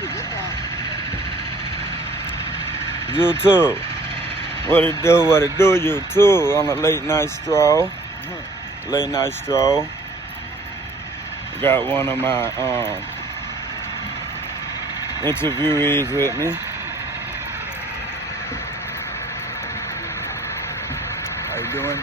you get that? YouTube. What it do, YouTube, on a late night stroll. Late night stroll. Got one of my interviewees with me. How you doing?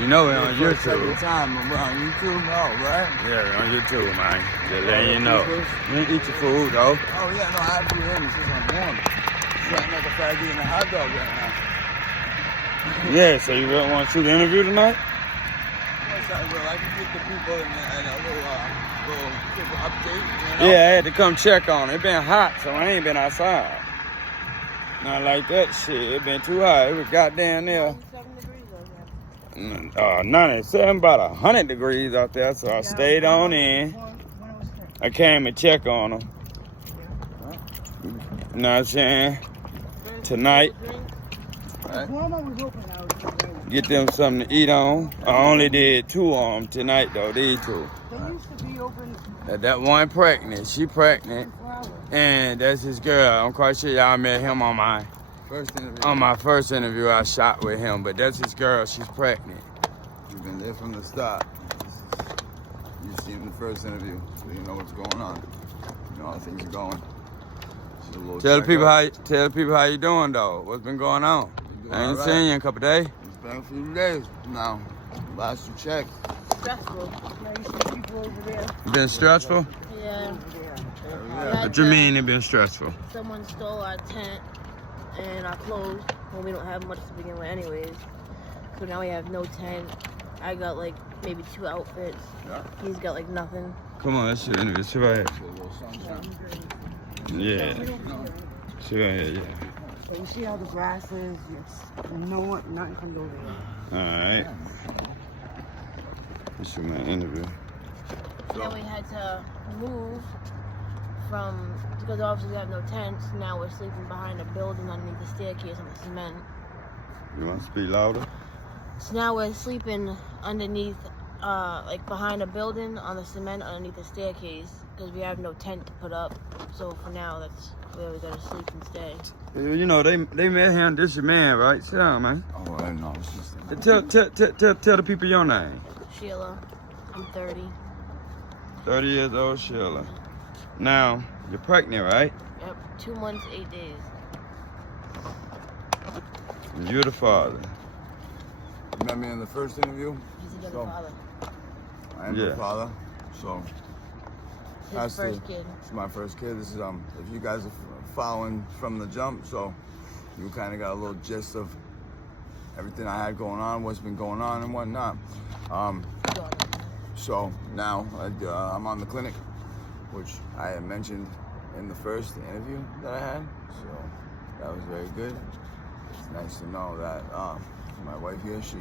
You know we're on YouTube. Second time we're on YouTube, right? Yeah, we're on YouTube, man. Just letting you know. You ain't eat your food, though. Oh yeah, no, I have food in. It's just I'm warm. It's like a fag eating a hot dog right now. Yeah, so you really want to shoot the interview tonight? Yes, I will. I can get the people and a little quick update. You know? Yeah, I had to come check on it. It been hot, so I ain't been outside. Not like that shit. It been too hot. It was goddamn near 97, about 100 degrees out there. So I stayed on in. I came and check on them. You know what I'm saying? Tonight, get them something to eat on. I only did 2 of them tonight though. These 2. They used to be open. That one pregnant. She pregnant. And that's his girl. I'm quite sure y'all met him on my first interview I shot with him, but that's his girl. She's pregnant. You've been there from the start. You've seen the first interview, so you know what's going on. You know how things are going. Tell the people how you doing though. What's been going on? I ain't seen you in a couple days. It's been a few days now. Last you checked. Stressful. Now you see people over there. Been stressful? Yeah. What you mean it been stressful? Someone stole our tent and our clothes. Well, we don't have much to begin with anyways. So now we have no tent. I got like maybe 2 outfits. Yeah. He's got like nothing. Come on, let's shoot the interview. Sit right here. Yeah. Sit right here, yeah. So you see how the grass is? Nothing comes over here. Alright. Let's shoot my interview. Then we had to move because obviously we have no tents. Now we're sleeping behind a building underneath the staircase on the cement. You want to speak louder? So now we're sleeping underneath, like behind a building on the cement underneath the staircase because we have no tent to put up. So for now, that's where we're gonna sleep and stay. You know, they met him. This your man, right? Sit down, man. Oh, I know. It's just... Tell the people your name. Sheila, I'm 30. 30 years old, Sheila. Now, you're pregnant, right? Yep, 2 months, 8 days. And you're the father. You met me in the first interview? He's a young father. I am the father, so... His first kid. It's my first kid. This is, if you guys are following from the jump, so you kind of got a little gist of everything I had going on, what's been going on and whatnot. So now I'm on the clinic, which I had mentioned in the first interview that I had. So that was very good. It's nice to know that my wife here, she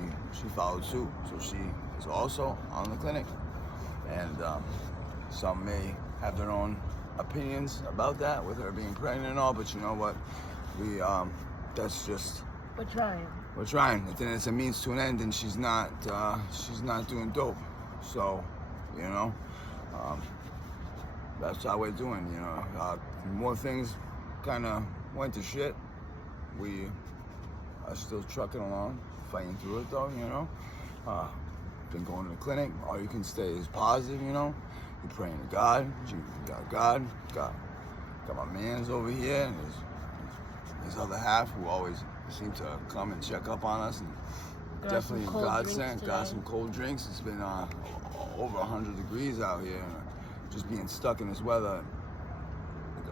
followed suit. So she is also on the clinic. And some may have their own opinions about that with her being pregnant and all, but you know what? That's just... We're trying. We're trying. And then it's a means to an end, and she's not doing dope. So, you know, that's how we're doing, you know. More things kind of went to shit. We are still trucking along, fighting through it though, you know. Been going to the clinic. All you can stay is positive, you know. You're praying to God. You got God. Got my mans over here, and his other half who always seem to come and check up on us. And definitely godsend. Got some cold drinks. It's been over 100 degrees out here. Just being stuck in this weather,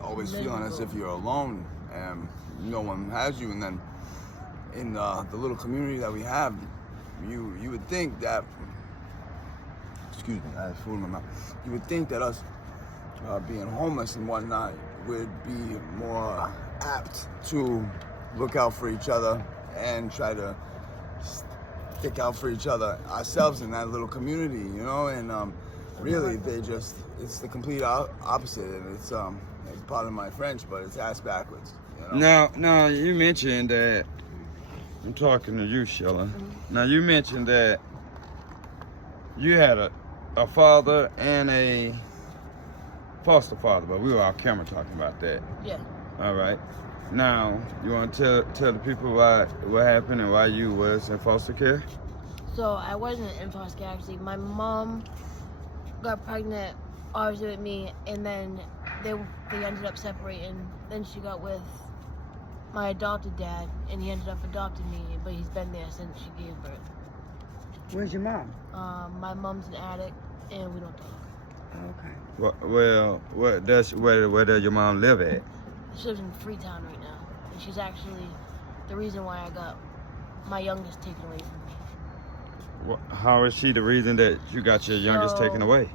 always feeling as if you're alone and no one has you. And then in the little community that we have, you would think that, excuse me, I had food in my mouth. You would think that us being homeless and whatnot would be more apt to look out for each other and try to stick out for each other ourselves in that little community, you know. And really, it's the complete opposite. And it's part of my French, but it's ass backwards, you know? Now you mentioned that, I'm talking to you, Sheila. Now you mentioned that you had a father and a foster father, but we were off camera talking about that. Yeah. All right. Now, you want to tell the people what happened and why you was in foster care? So I wasn't in foster care actually. My mom got pregnant, obviously with me, and then they ended up separating. Then she got with my adopted dad, and he ended up adopting me, but he's been there since she gave birth. Where's your mom? My mom's an addict, and we don't talk. Okay. Well, where does your mom live at? She lives in Freetown right now, and she's actually the reason why I got my youngest taken away from me. How is she the reason that you got your youngest taken away?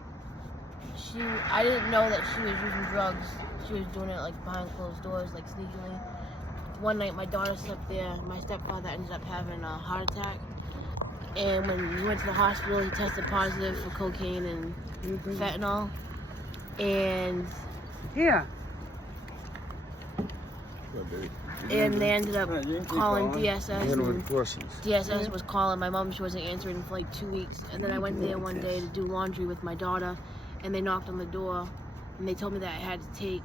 I didn't know that she was using drugs. She was doing it like behind closed doors, like sneakily. One night my daughter slept there. My stepfather ended up having a heart attack. And when he went to the hospital, he tested positive for cocaine and fentanyl. And Yeah. they ended up calling DSS. Hit him with the questions. DSS was calling my mom. She wasn't answering for like 2 weeks. And then I went there one day to do laundry with my daughter, and they knocked on the door, and they told me that I had to take.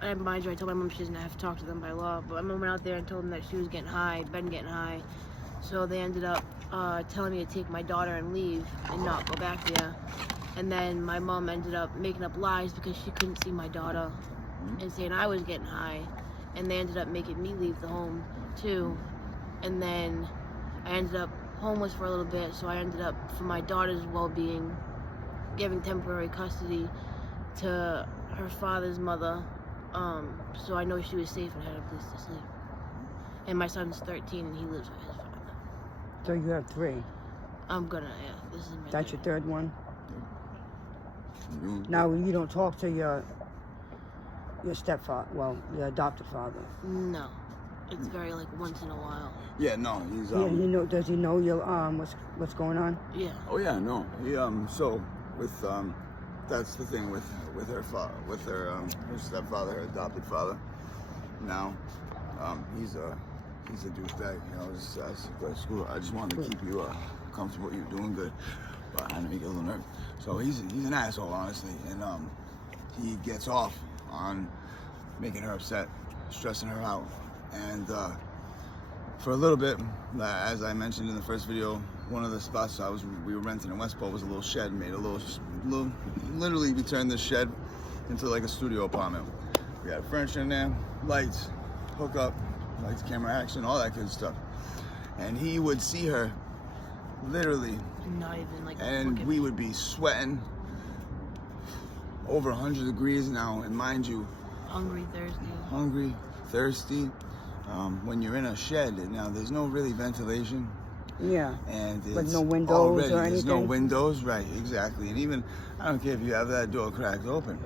And mind you, I told my mom she doesn't have to talk to them by law. But my mom went out there and told them that she was getting high, been getting high. So they ended up telling me to take my daughter and leave and not go back there. And then my mom ended up making up lies because she couldn't see my daughter and saying I was getting high. And they ended up making me leave the home too. And then I ended up homeless for a little bit, so I ended up, for my daughter's well-being, giving temporary custody to her father's mother, so I know she was safe and had a place to sleep. And my son's 13 and he lives with his father. So you have 3. This is my That's third. your 3rd one? Now you don't talk to your stepfather, well, your adopted father. No. It's very like once in a while. Yeah, no, he's Yeah, does he know your what's going on? Yeah. Oh yeah, no. He so with that's the thing with her her stepfather, her adopted father. Now, he's a douchebag. You know, just go to school. I just wanted to keep you comfortable. You're doing good, but I know you get a little nervous. So he's an asshole, honestly, and he gets off on making her upset, stressing her out, and for a little bit, as I mentioned in the first video, one of the spots we were renting in Westport was a little shed. Made a little, literally we turned this shed into like a studio apartment. We had furniture in there, lights, hookup, lights, camera action, all that good stuff. And he would see her, literally, Not even like. and we would be sweating over 100 degrees now, and mind you, hungry, thirsty. When you're in a shed, now there's no really ventilation. Yeah. And But it's no windows already, or there's no anything? windows, right, exactly. And even, I don't care if you have that door cracked open.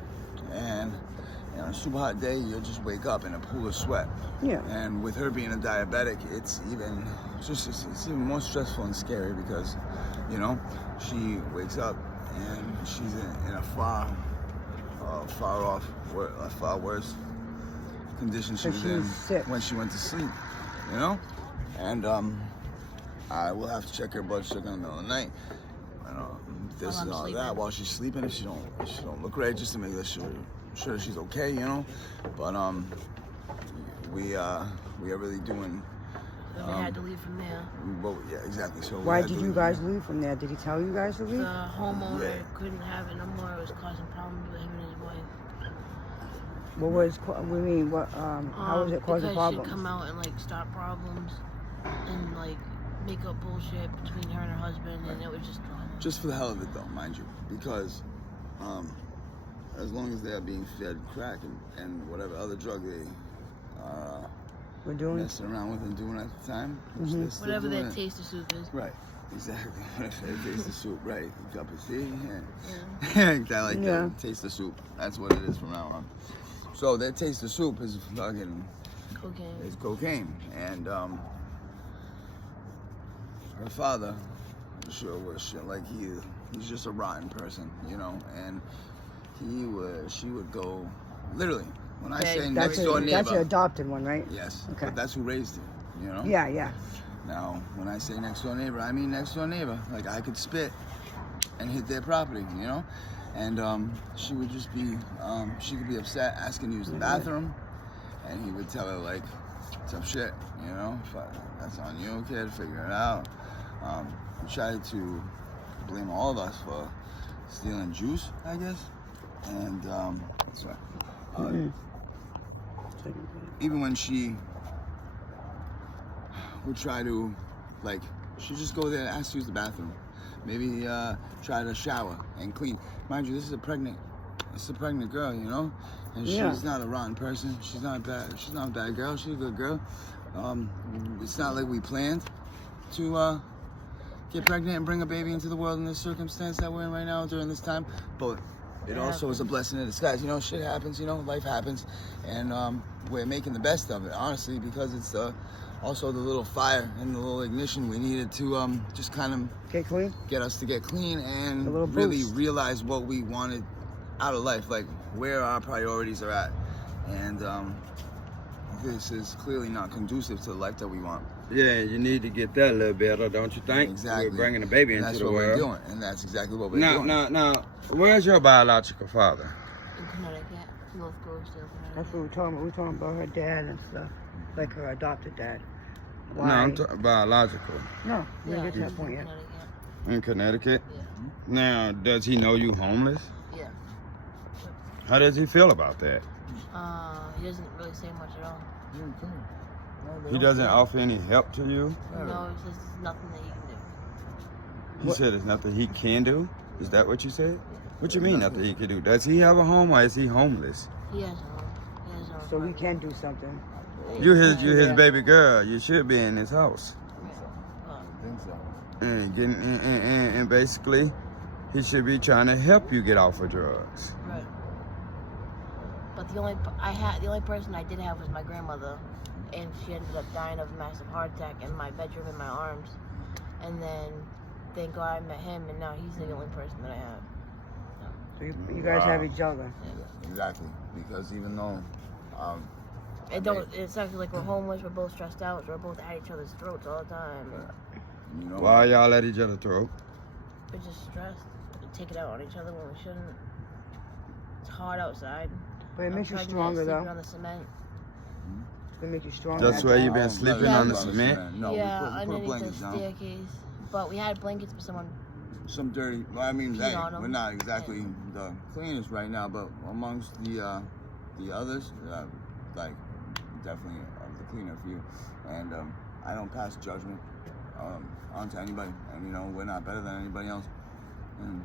And on a super hot day, you'll just wake up in a pool of sweat. Yeah. And with her being a diabetic, it's even more stressful and scary because, you know, she wakes up and she's in a far worse condition she was in when she went to sleep, you know? And I will have to check her blood sugar in the middle of the night. This and all that while she's sleeping, if she don't look right, just to make sure that she's okay, you know. But we are really doing. We had to leave from there. Well, yeah, exactly. So Why did you guys leave from there? Did he tell you guys to leave? The homeowner couldn't have it no more. It was causing problems with him and his wife. What was? How was it causing because problems? she'd come out and like start problems and like make up bullshit between her and her husband, and it was just drama. Just for the hell of it, though, mind you, because as long as they are being fed crack and whatever other drug they We're doing messing around with and doing at the time, which they're still Whatever doing their it. taste of soup is. Right, exactly. Whatever their taste of soup, right? You cup of tea, yeah. I like that. Taste of soup. That's what it is from now on. So their taste of soup is fucking Cocaine. is cocaine, and her father, sure was shit. Like he's just a rotten person, you know. And she would go, literally. When I say next door neighbor, that's your adopted one, right? yes. Okay. But that's who raised it, you know. Yeah, yeah. Now, when I say next door neighbor, I mean next door neighbor. Like I could spit and hit their property, you know. And she would just be, she could be upset, asking to use the bathroom, and he would tell her like some shit, you know, that's on you, kid, figure it out. He tried to blame all of us for stealing juice, I guess, and that's right. Even when she would try to, like, she'd just go there and ask to use the bathroom. Maybe try to shower and clean. Mind you, this is a pregnant girl, you know? And she's not a rotten person. She's not a bad girl. She's a good girl. It's not like we planned to get pregnant and bring a baby into the world in this circumstance that we're in right now during this time. But it also is a blessing in disguise. You know, shit happens, you know, life happens. And we're making the best of it, honestly, because it's also the little fire and the little ignition we needed to just kind of get us to get clean and really realize what we wanted out of life, like where our priorities are at. And this is clearly not conducive to the life that we want. Yeah, you need to get that a little better, don't you think? Exactly. We're bringing a baby into the world. That's what we're doing, and that's exactly what we're doing. Now, where's your biological father? In Connecticut, North Groveland, Connecticut. That's what we're talking about. We're talking about her dad and stuff, like her adopted dad. No, I'm talking biological. No, we didn't get to he's that point yet. in Connecticut. In Connecticut? Yeah. Now, does he know you homeless? Yeah. How does he feel about that? He doesn't really say much at all. He doesn't offer any help to you? No, he says there's nothing that he can do. He said there's nothing he can do? Is that what you said? What you mean nothing he can do? Does he have a home or is he homeless? He has a home. He has a home. So we can do something. You're his baby girl. You should be in his house. I think so. And basically, he should be trying to help you get off of drugs. Right. But the only person I did have was my grandmother, and she ended up dying of a massive heart attack in my bedroom in my arms. And then, thank God I met him, and now he's the only person that I have. So you guys have each other. Exactly, because even though It's actually like we're homeless, we're both stressed out, so we're both at each other's throats all the time. you know, Why y'all at each other's throat? We're just stressed. We take it out on each other when we shouldn't. It's hard outside. But it makes you I'm pregnant, stronger, sleeping though. on the cement. It's gonna make you stronger. That's why you've been sleeping Yeah. on the cement? No, Yeah, we put underneath the blankets down. staircase. But we had blankets for someone. Some dirty. Well, I mean, Peed hey, on 'em. we're not exactly the cleanest right now, but amongst the others, like definitely the cleaner few. And I don't pass judgment onto anybody, and you know we're not better than anybody else. And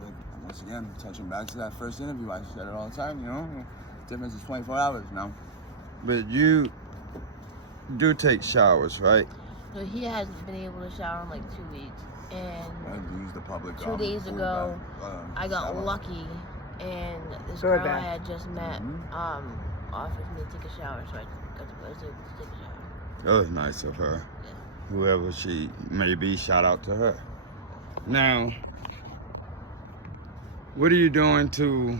like, once again, touching back to that first interview, I said it all the time. You know, the difference is 24 hours now. But you do take showers, right? So he hasn't been able to shower in like 2 weeks. And I use the public. 2 days pool ago, bath, I got shower. lucky, and this Go girl back. I had just met Mhm. offered me to take a shower, so I was able to take a shower. That was nice of her. Yeah. Whoever she may be, shout out to her. Now, what are you doing to...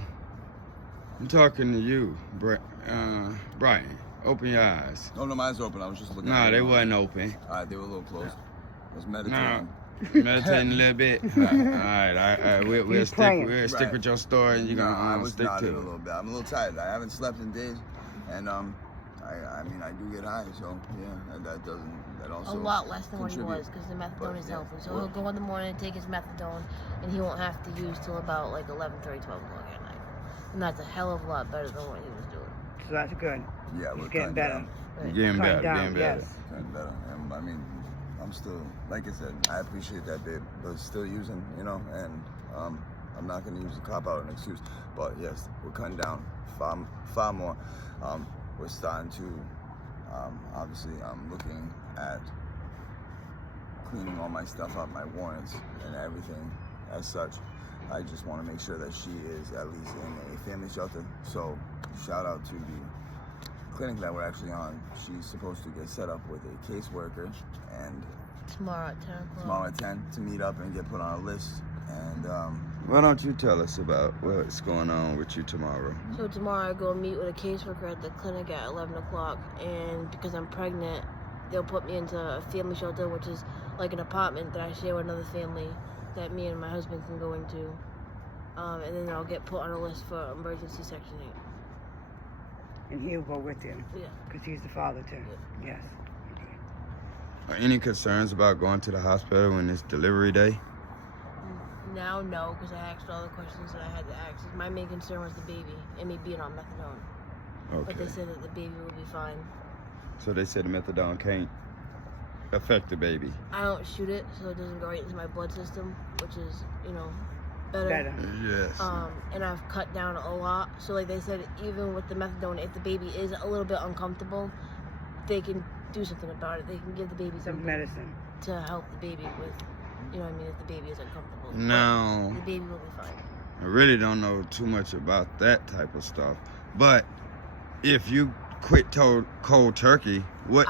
I'm talking to you, Brian. Open your eyes. No, my eyes are open. I was just looking. Nah, at they it. wasn't open. All right, they were a little closed. I was meditating. Nah. Meditating a little bit. All right. We'll He's stick. praying. We'll stick Right. with your story, and you're No, I gonna was stick nodding to a it. little bit. I'm a little tired. I haven't slept in days, and I mean, I do get high, so yeah, and that also A lot less than what he contribute. was, because the methadone But, is yeah. helpful. So he'll go in the morning and take his methadone, and he won't have to use till about like 11:30, 12 o'clock at night. And that's a hell of a lot better than what he was doing. So that's good. Yeah, He's we're getting cutting better. down. Right. Getting Cutting better. down, Getting better. yes. Cutting better. And I mean, I'm still, like I said, I appreciate that, babe, but still using, you know, and I'm not gonna use a cop out an excuse, but yes, we're cutting down far more. We're starting to, obviously, I'm looking at cleaning all my stuff up, my warrants and everything as such. I just want to make sure that she is at least in a family shelter. So shout out to the clinic that we're actually on. She's supposed to get set up with a caseworker, and Tomorrow at 10 o'clock. tomorrow at 10 to meet up and get put on a list. And Why don't you tell us about what's going on with you tomorrow? So tomorrow I go meet with a caseworker at the clinic at 11 o'clock, and because I'm pregnant, they'll put me into a family shelter, which is like an apartment that I share with another family that me and my husband can go into. and then I'll get put on a list for emergency Section 8. And he'll go with you. Yeah. Because he's the father too. Yes. Are any concerns about going to the hospital when it's delivery day? Now, no, because I asked all the questions that I had to ask. My main concern was the baby and me being on methadone. But Okay. they said that the baby will be fine. So they said the methadone can't affect the baby. I don't shoot it, so it doesn't go right into my blood system, which is, better. Better. Yes. And I've cut down a lot. So like they said, even with the methadone, if the baby is a little bit uncomfortable, they can do something about it. They can give the baby Some something medicine. to help the baby with, if the baby is uncomfortable. No. But the baby will be fine. I really don't know too much about that type of stuff. But if you quit cold turkey, what